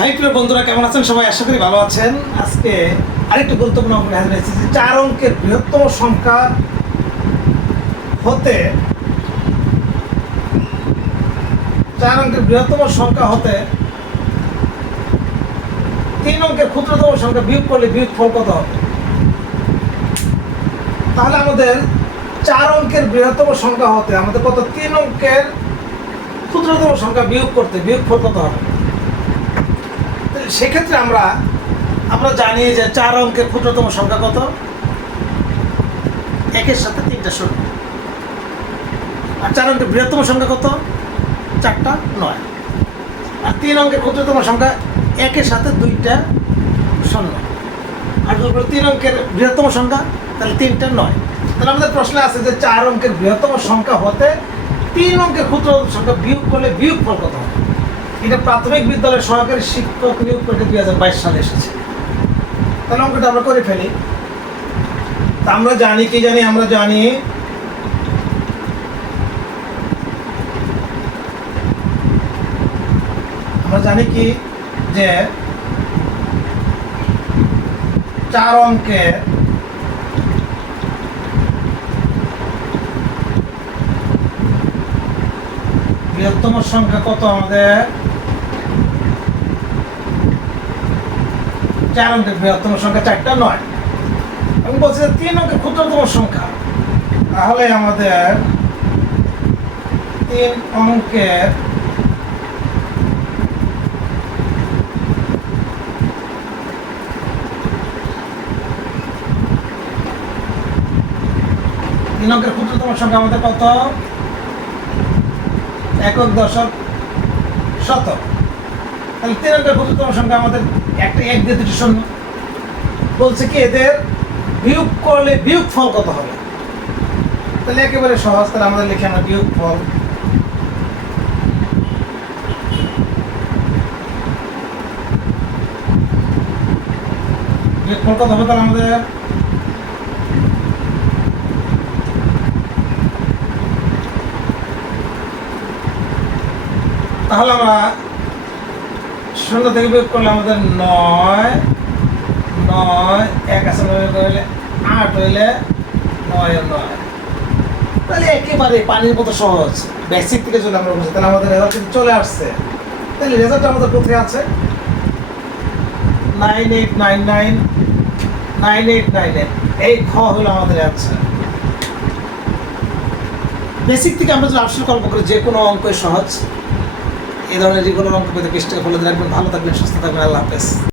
High প্রিয় বন্ধুরা, কেমন আছেন সবাই? আশা করি ভালো আছেন। আজকে আরেকটি গুরুত্বপূর্ণ অঙ্ক হাজির যে চার অঙ্কের বৃহত্তম সংখ্যা হতে চার অঙ্কের বৃহত্তম সংখ্যা হতে তিন অঙ্কের ক্ষুদ্রতম সংখ্যা বিয়োগ করলে বিয়োগ ফল কত হবে? তাহলে আমাদের চার অঙ্কের বৃহত্তম সংখ্যা হতে আমাদের কত? তিন অঙ্কের ক্ষুদ্রতম সংখ্যা বিয়োগ করতে বিয়োগ ফল কত হবে? সেক্ষেত্রে আমরা আমরা জানি যে চার অঙ্কের ক্ষুদ্রতম সংখ্যা কত? একের সাথে তিনটা শূন্য। আর চার অঙ্কের বৃহত্তম সংখ্যা কত? চারটা নয়। আর তিন অঙ্কের ক্ষুদ্রতম সংখ্যা একের সাথে দুইটা শূন্য। আর যদি তিন অঙ্কের বৃহত্তম সংখ্যা, তাহলে তিনটা নয়। তাহলে আমাদের প্রশ্ন আছে যে চার অঙ্কের বৃহত্তম সংখ্যা হতে তিন অঙ্কের ক্ষুদ্রতম সংখ্যা বিয়োগ করলে বিয়োগ ফল কত হবে? এটা প্রাথমিক বিদ্যালয়ের সহকারী শিক্ষক নিয়োগ পরীক্ষা দুই হাজার বাইশ সালে এসেছে। তাহলে অঙ্কটা আমরা করে ফেলি। তা আমরা জানি, কি জানি? আমরা জানি আমরা জানি কি? যে চার অঙ্কের বৃহত্তম সংখ্যা কত আমাদের? চার বৃহত্তম সংখ্যা চারটা নয়। আমি বলছি যে তিন অঙ্কের ক্ষুদ্রতম সংখ্যা। তাহলে আমাদের তিন অঙ্কের তিন অঙ্কের ক্ষুদ্রতম সংখ্যা আমাদের কত? একক দশক শতক। তাহলে তিন অঙ্কের ক্ষুদ্রতম সংখ্যা আমাদের একটা এক দিয়ে শূন্য। বলছে কি, এদের বিয়োগ করলে বিয়োগ ফল কত হবে? তাহলে একেবারে সহজ, তাহলে আমাদের লিখে আমরা বিয়োগ ফল ফল কত হবে তাহলে আমাদের? তাহলে আমরা শূন্য থেকে বিয়োগ করলে আমাদের নয় নয়, এক আছে হইলে আট হইলে নয় নয়। তাহলে একেবারে পানির মতো সহজ। বেসিক থেকে যদি আমরা বুঝি, তাহলে আমাদের রেজাল্ট কিন্তু চলে আসছে। তাহলে রেজাল্ট আমাদের কোথায় আছে। Nine eight nine nine nine eight nine eight এই খ হলো আমাদের অ্যান্সার বেসিক থেকে আমরা যদি কল্প করি যে কোনো অঙ্কই সহজ। এই ধরনের যে কোনো অঙ্ক পেতে পৃষ্ঠা ফলে রাখবেন। ভালো থাকবেন, সুস্থ থাকবেন। আল্লাহ হাফেজ।